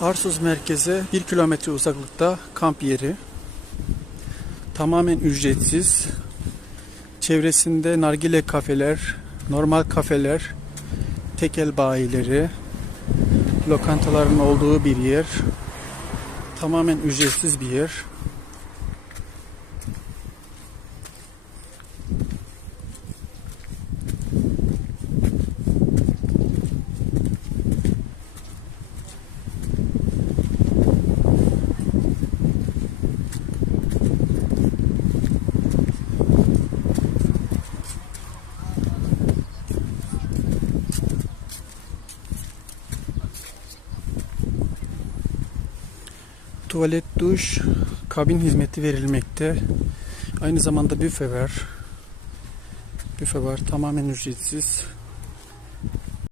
Arsuz merkeze 1 kilometre uzaklıkta kamp yeri. Tamamen ücretsiz. Çevresinde nargile kafeler, normal kafeler, tekel bayileri, lokantaların olduğu bir yer. Tamamen ücretsiz bir yer. Tuvalet, duş, kabin hizmeti verilmekte. Aynı zamanda büfe var. Büfe var. Tamamen ücretsiz.